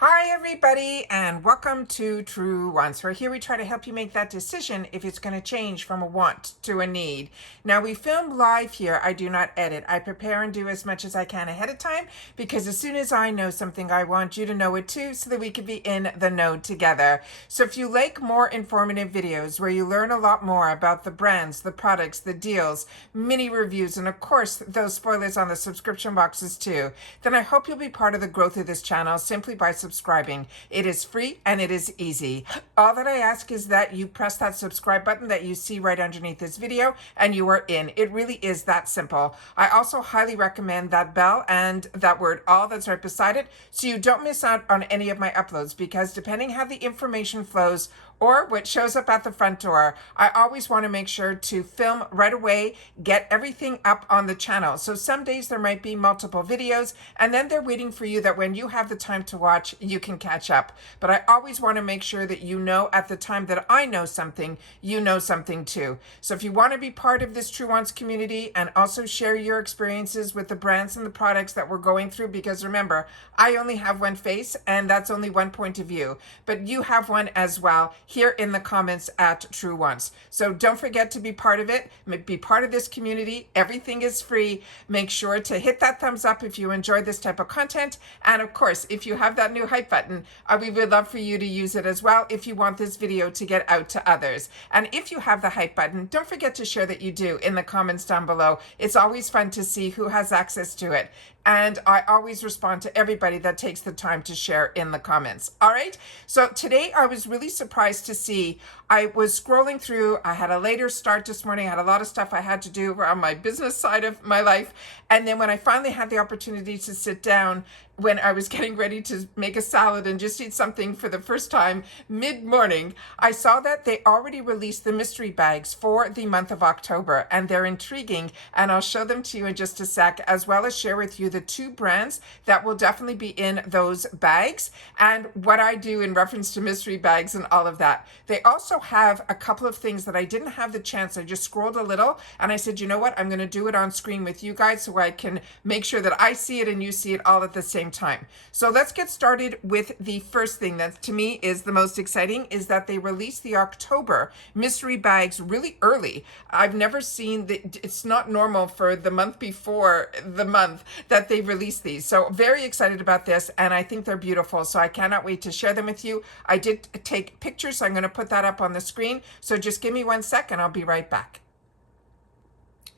Hi everybody and welcome to Truewants, where here we try to help you make that decision if it's going to change from a want to a need. Now we film live here. I do not edit. I prepare and do as much as I can ahead of time because as soon as I know something, I want you to know it too so that we can be in the know together. So if you like more informative videos where you learn a lot more about the brands, the products, the deals, mini reviews, and of course those spoilers on the subscription boxes too, then I hope you'll be part of the growth of this channel simply by subscribing. It is free and it is easy. All that I ask is that you press that subscribe button that you see right underneath this video and you are in. It really is that simple. I also highly recommend that bell and that word all that's right beside it so you don't miss out on any of my uploads, because depending how the information flows or what shows up at the front door, I always want to make sure to film right away, get everything up on the channel. So some days there might be multiple videos and then they're waiting for you that when you have the time to watch, you can catch up. But I always want to make sure that you know at the time that I know something, you know something too. So if you want to be part of this Truewants community and also share your experiences with the brands and the products that we're going through, because remember, I only have one face and that's only one point of view, but you have one as well here in the comments at Truewants. So don't forget to be part of it, be part of this community. Everything is free. Make sure to hit that thumbs up if you enjoy this type of content. And of course, if you have that new hype button, we would love for you to use it as well if you want this video to get out to others. And if you have the hype button, don't forget to share that you do in the comments down below. It's always fun to see who has access to it. And I always respond to everybody that takes the time to share in the comments. All right. So today I was really surprised to see, I was scrolling through, I had a later start this morning, I had a lot of stuff I had to do around my business side of my life. And then when I finally had the opportunity to sit down, when I was getting ready to make a salad and just eat something for the first time mid-morning, I saw that they already released the mystery bags for the month of October, and they're intriguing, and I'll show them to you in just a sec, as well as share with you the two brands that will definitely be in those bags and what I do in reference to mystery bags and all of that. They also have a couple of things that I didn't have the chance. I just scrolled a little and I said, you know what, I'm going to do it on screen with you guys so I can make sure that I see it and you see it all at the same time. So let's get started with the first thing that to me is the most exciting, is that they released the October mystery bags really early. I've never seen it's not normal for the month before the month that they released these. So very excited about this, and I think they're beautiful. So I cannot wait to share them with you. I did take pictures, so I'm going to put that up on the screen. So just give me 1 second. I'll be right back.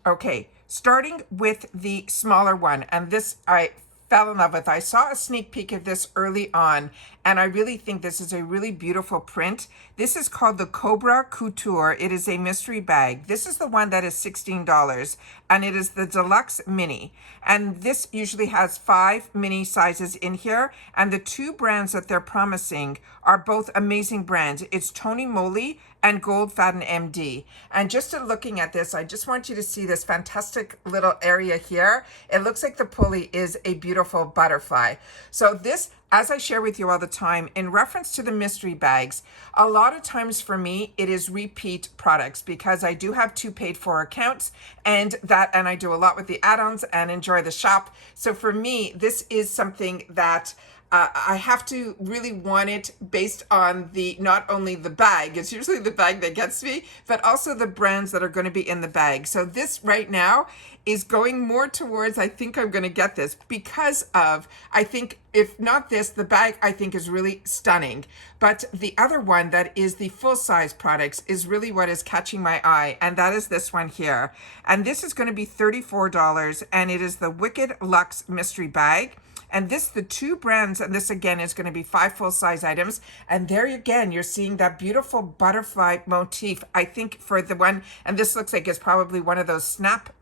Okay, starting with the smaller one, and this I fell in love with. I saw a sneak peek of this early on, and I really think this is a really beautiful print. This is called the Cobra Couture. It is a mystery bag. This is the one that is $16, and it is the deluxe mini. And this usually has 5 mini sizes in here, and the two brands that they're promising are both amazing brands. It's Tony Moly and Gold Faden MD. And just looking at this, I just want you to see this fantastic little area here. It looks like the pulley is a beautiful butterfly. So this, as I share with you all the time, in reference to the mystery bags, a lot of times for me, it is repeat products because I do have 2 paid for accounts and I do a lot with the add-ons and enjoy the shop. So for me, this is something that I have to really want it based on not only the bag, it's usually the bag that gets me, but also the brands that are going to be in the bag. So this right now is going more towards, I think I'm going to get this because of, I think if not this, the bag I think is really stunning. But the other one that is the full size products is really what is catching my eye. And that is this one here. And this is going to be $34, and it is the Wicked Luxe Mystery Bag. And this, the two brands, and this again is going to be 5 full-size items. And there again, you're seeing that beautiful butterfly motif, I think, for the one, and this looks like it's probably one of those snap,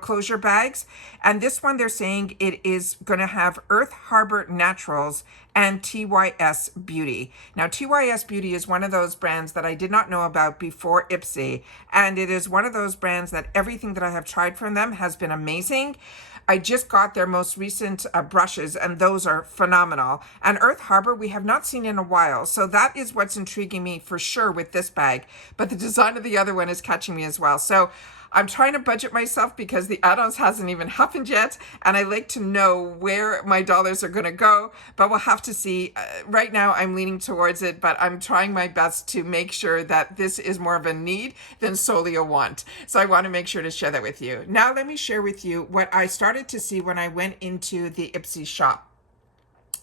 closure bags. And this one, they're saying it is going to have Earth Harbor Naturals and TYS Beauty. Now, TYS Beauty is one of those brands that I did not know about before Ipsy. And it is one of those brands that everything that I have tried from them has been amazing. I just got their most recent brushes, and those are phenomenal. And Earth Harbor, we have not seen in a while. So that is what's intriguing me for sure with this bag. But the design of the other one is catching me as well. So I'm trying to budget myself because the add-ons hasn't even happened yet, and I like to know where my dollars are going to go, but we'll have to see. Right now I'm leaning towards it, but I'm trying my best to make sure that this is more of a need than solely a want. So I want to make sure to share that with you. Now let me share with you what I started to see when I went into the Ipsy shop.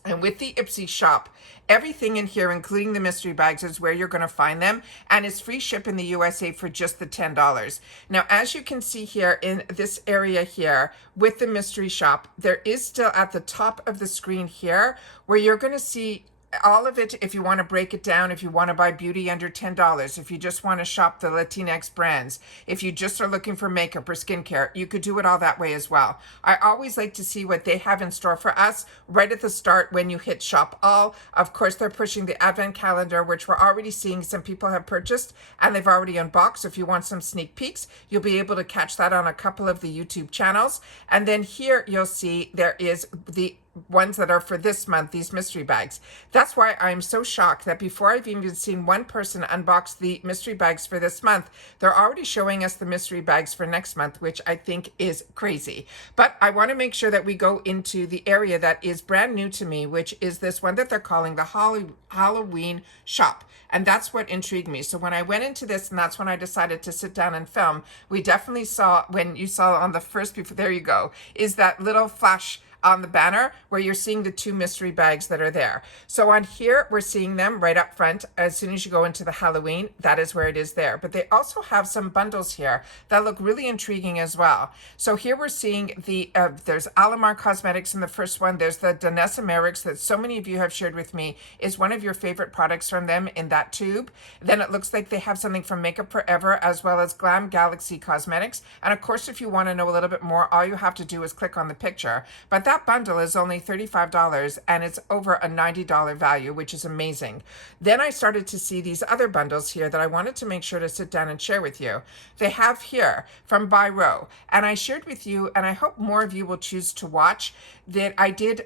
And with the Ipsy shop, everything in here, including the mystery bags, is where you're going to find them. And it's free ship in the USA for just the $10. Now, as you can see here in this area here with the mystery shop, there is still at the top of the screen here where you're going to see all of it. If you want to break it down, if you want to buy beauty under $10, if you just want to shop the Latinx brands, if you just are looking for makeup or skincare, you could do it all that way as well. I always like to see what they have in store for us right at the start when you hit shop all. Of course, they're pushing the advent calendar, which we're already seeing some people have purchased and they've already unboxed. So if you want some sneak peeks, you'll be able to catch that on a couple of the YouTube channels. And then here you'll see there is the ones that are for this month, these mystery bags. That's why I'm so shocked that before I've even seen one person unbox the mystery bags for this month, they're already showing us the mystery bags for next month, which I think is crazy. But I want to make sure that we go into the area that is brand new to me, which is this one that they're calling the Halloween shop. And that's what intrigued me. So when I went into this, and that's when I decided to sit down and film, we definitely saw, when you saw on the first, before, there you go, is that little flash on the banner where you're seeing the two mystery bags that are there. So on here, we're seeing them right up front. As soon as you go into the Halloween, that is where it is there. But they also have some bundles here that look really intriguing as well. So here we're seeing the, there's Alamar Cosmetics in the first one. There's the Danessa Merrick's that so many of you have shared with me is one of your favorite products from them in that tube. Then it looks like they have something from Makeup Forever as well as Glam Galaxy Cosmetics. And of course, if you want to know a little bit more, all you have to do is click on the picture. But that bundle is only $35 and it's over a $90 value, which is amazing. Then I started to see these other bundles here that I wanted to make sure to sit down and share with you. They have here from Buy Row, and I shared with you, and I hope more of you will choose to watch, that I did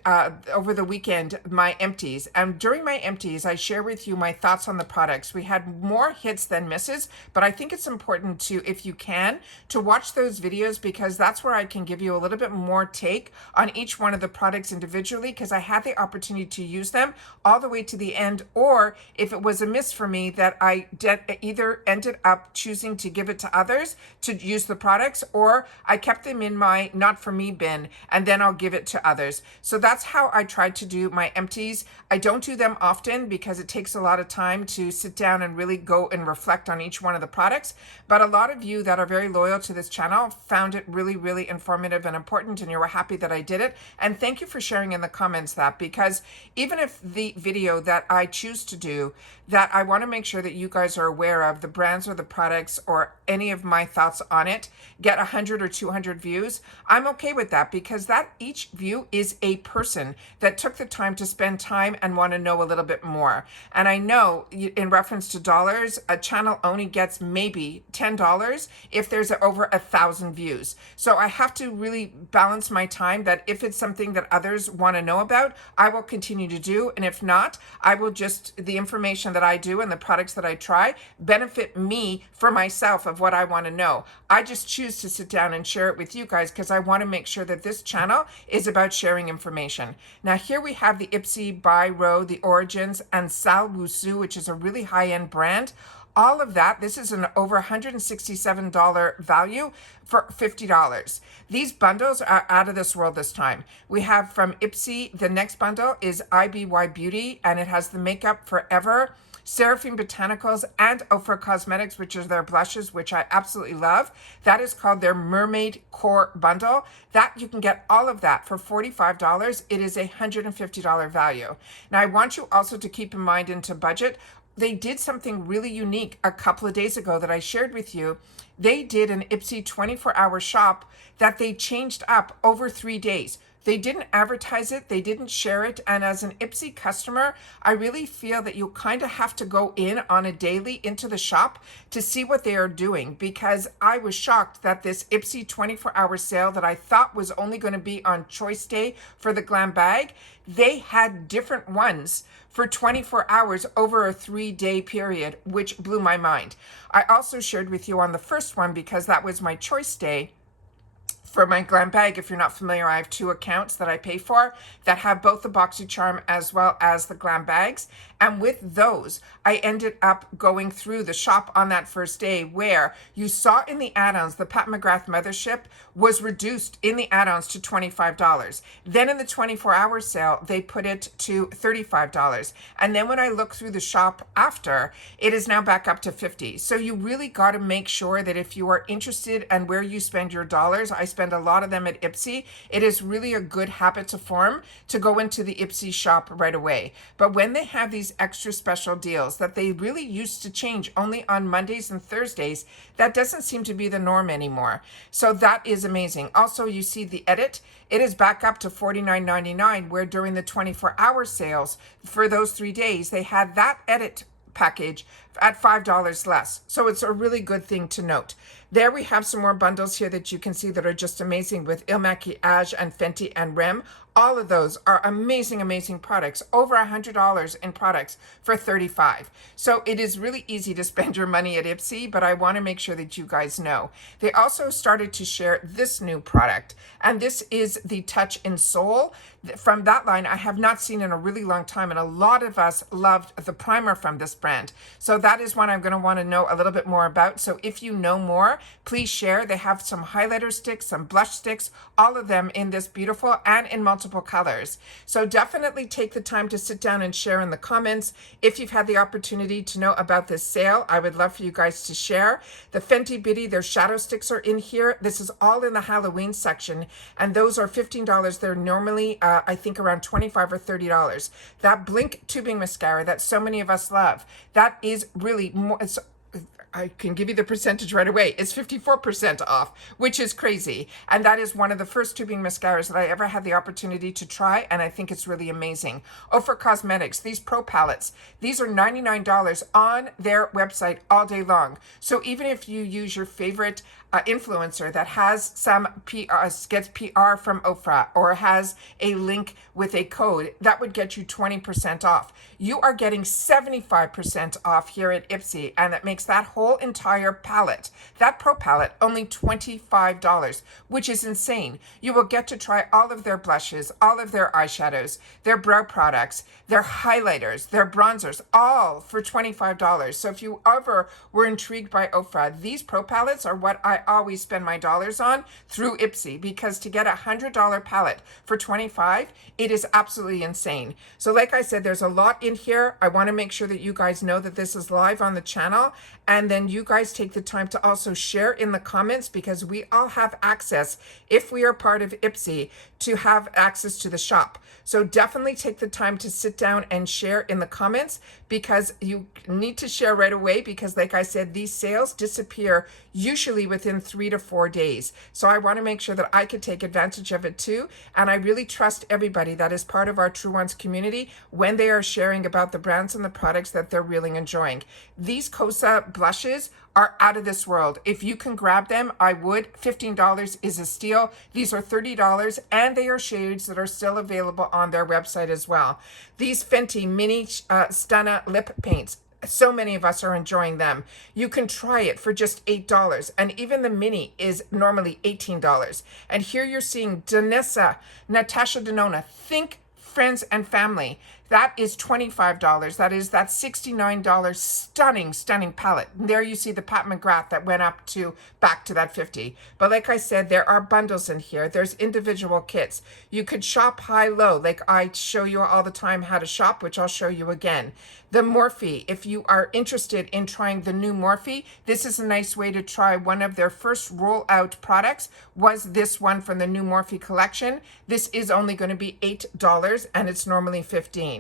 over the weekend my empties. And during my empties, I share with you my thoughts on the products. We had more hits than misses, but I think it's important to, if you can, to watch those videos because that's where I can give you a little bit more take on each one of the products individually, because I had the opportunity to use them all the way to the end, or if it was a miss for me that I either ended up choosing to give it to others to use the products, or I kept them in my not for me bin and then I'll give it to others. So that's how I tried to do my empties. I don't do them often because it takes a lot of time to sit down and really go and reflect on each one of the products. But a lot of you that are very loyal to this channel found it really, really informative and important, and you were happy that I did it. And thank you for sharing in the comments that, because even if the video that I choose to do, that I want to make sure that you guys are aware of the brands or the products or any of my thoughts on it, get 100 or 200 views, I'm okay with that, because that each view is a person that took the time to spend time and want to know a little bit more. And I know in reference to dollars, a channel only gets maybe $10 if there's over 1,000 views. So I have to really balance my time, that if it's something that others want to know about, I will continue to do. And if not, I will just, the information that I do and the products that I try benefit me for myself of what I want to know. I just choose to sit down and share it with you guys because I want to make sure that this channel is about sharing information. Now here we have the Ipsy, Buy Row, the Origins, and Sal Wusu, which is a really high-end brand. All of that, this is an over $167 value for $50. These bundles are out of this world this time. We have from Ipsy, the next bundle is IBY Beauty, and it has the Makeup Forever, Seraphim Botanicals, and Ofra Cosmetics, which is their blushes, which I absolutely love. That is called their Mermaid Core Bundle. That you can get all of that for $45. It is a $150 value. Now, I want you also to keep in mind into budget, they did something really unique a couple of days ago that I shared with you. They did an Ipsy 24-hour shop that they changed up over 3 days. They didn't advertise it, they didn't share it, and as an Ipsy customer, I really feel that you kind of have to go in on a daily into the shop to see what they are doing, because I was shocked that this Ipsy 24-hour sale that I thought was only going to be on choice day for the glam bag, they had different ones for 24 hours over a 3-day period, which blew my mind. I also shared with you on the first one, because that was my choice day for my glam bag. If you're not familiar, I have 2 accounts that I pay for that have both the BoxyCharm as well as the glam bags. And with those, I ended up going through the shop on that first day, where you saw in the add-ons, the Pat McGrath Mothership was reduced in the add-ons to $25. Then in the 24-hour sale, they put it to $35. And then when I look through the shop after, it is now back up to $50. So you really got to make sure that if you are interested in where you spend your dollars, I spend a lot of them at Ipsy, it is really a good habit to form to go into the Ipsy shop right away. But when they have these extra special deals that they really used to change only on Mondays and Thursdays, that doesn't seem to be the norm anymore. So that is amazing. Also, you see the edit, it is back up to $49.99, where during the 24-hour sales for those 3 days, they had that edit package at $5 less. So it's a really good thing to note. There we have some more bundles here that you can see that are just amazing with Il Maquillage and Fenty and Rem. All of those are amazing, amazing products. Over $100 in products for $35. So it is really easy to spend your money at Ipsy, but I want to make sure that you guys know. They also started to share this new product, and this is the Touch in Soul. From that line, I have not seen in a really long time, and a lot of us loved the primer from this brand. So that is one I'm going to want to know a little bit more about. So if you know more, please share. They have some highlighter sticks, some blush sticks, all of them in this beautiful and in multiple colors. So definitely take the time to sit down and share in the comments. If you've had the opportunity to know about this sale, I would love for you guys to share. The Fenty Beauty, their shadow sticks are in here. This is all in the Halloween section, and those are $15. They're normally, I think, around $25 or $30. That Blink tubing mascara that so many of us love, that is really more, I can give you the percentage right away. It's 54% off, which is crazy. And that is one of the first tubing mascaras that I ever had the opportunity to try, and I think it's really amazing. Oh, for cosmetics, these pro palettes, these are $99 on their website all day long. So even if you use your favorite influencer that has some PR, gets PR from Oprah, or has a link with a code, that would get you 20% off. You are getting 75% off here at Ipsy, and that makes that whole entire palette, that pro palette, only $25, which is insane. You will get to try all of their blushes, all of their eyeshadows, their brow products, their highlighters, their bronzers, all for $25. So if you ever were intrigued by Oprah, these pro palettes are what I always spend my dollars on through Ipsy, because to get a $100 palette for $25, it is absolutely insane. So like I said, there's a lot in here. I want to make sure that you guys know that this is live on the channel, and then you guys take the time to also share in the comments, because we all have access, if we are part of Ipsy, to have access to the shop. So definitely take the time to sit down and share in the comments, because you need to share right away, because like I said, these sales disappear usually within 3 to 4 days. So I want to make sure that I could take advantage of it too. And I really trust everybody that is part of our Truewants community when they are sharing about the brands and the products that they're really enjoying. These Cosa blushes are out of this world. If you can grab them, I would. $15 is a steal. These are $30, and they are shades that are still available on their website as well. These Fenty Mini Stunna lip paints, so many of us are enjoying them. You can try it for just $8, and even the mini is normally $18. And here you're seeing Natasha Denona, Think Friends and Family. That is $25. That $69 stunning, stunning palette. And there you see the Pat McGrath that went up to back to that 50. But like I said, there are bundles in here. There's individual kits. You could shop high-low, like I show you all the time how to shop, which I'll show you again. The Morphe, if you are interested in trying the new Morphe, this is a nice way to try one of their first rollout products, was this one from the new Morphe collection. This is only going to be $8, and it's normally $15.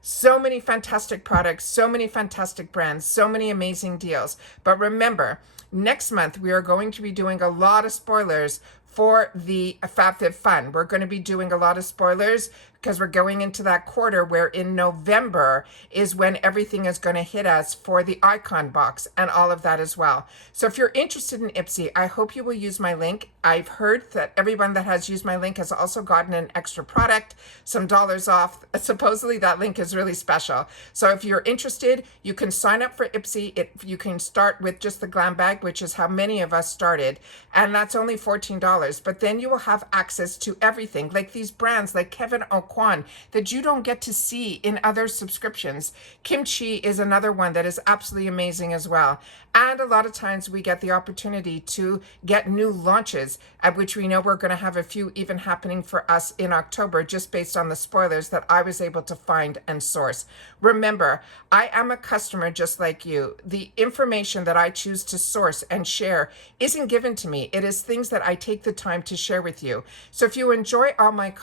So many fantastic products, so many fantastic brands, so many amazing deals. But remember, next month we are going to be doing a lot of spoilers for the FabFitFun. We're going to be doing a lot of spoilers because we're going into that quarter where in November is when everything is going to hit us for the icon box and all of that as well. So if you're interested in Ipsy, I hope you will use my link. I've heard that everyone that has used my link has also gotten an extra product, some dollars off. Supposedly that link is really special. So if you're interested, you can sign up for Ipsy. You can start with just the glam bag, which is how many of us started, and that's only $14. But then you will have access to everything, like these brands like Kevin O'Quan that you don't get to see in other subscriptions. Kimchi is another one that is absolutely amazing as well. And a lot of times we get the opportunity to get new launches, at which we know we're going to have a few even happening for us in October, just based on the spoilers that I was able to find and source. Remember, I am a customer just like you. The information that I choose to source and share isn't given to me. It is things that I take the time to share with you. So if you enjoy all my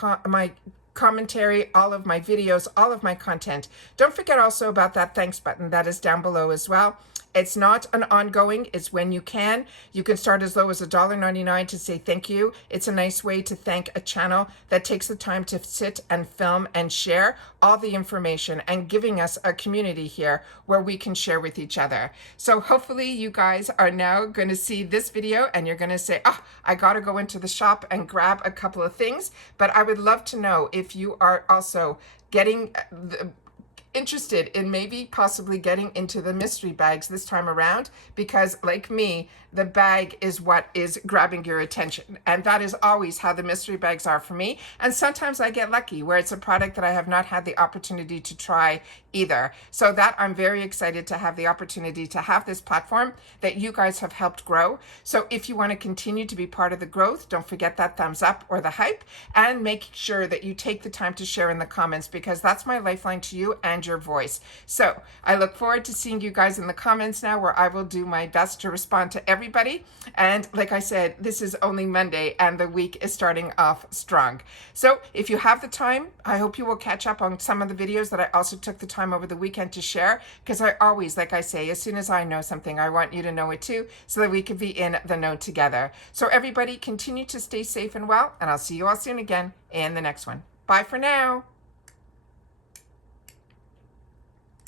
commentary, all of my videos, all of my content, don't forget also about that thanks button that is down below as well. It's not an ongoing, it's when you can. You can start as low as $1.99 to say thank you. It's a nice way to thank a channel that takes the time to sit and film and share all the information and giving us a community here where we can share with each other. So hopefully you guys are now going to see this video and you're going to say, oh, I got to go into the shop and grab a couple of things. But I would love to know if you are also getting interested in maybe possibly getting into the mystery bags this time around, because like me, the bag is what is grabbing your attention, and that is always how the mystery bags are for me. And sometimes I get lucky where it's a product that I have not had the opportunity to try either. So that I'm very excited to have the opportunity to have this platform that you guys have helped grow. So if you want to continue to be part of the growth, don't forget that thumbs up or the hype, and make sure that you take the time to share in the comments, because that's my lifeline to you and your voice. So I look forward to seeing you guys in the comments now, where I will do my best to respond to everybody. And like I said, this is only Monday and the week is starting off strong. So if you have the time, I hope you will catch up on some of the videos that I also took the time over the weekend to share, because I always, like I say, as soon as I know something, I want you to know it too, so that we can be in the know together. So everybody continue to stay safe and well, and I'll see you all soon again in the next one. Bye for now.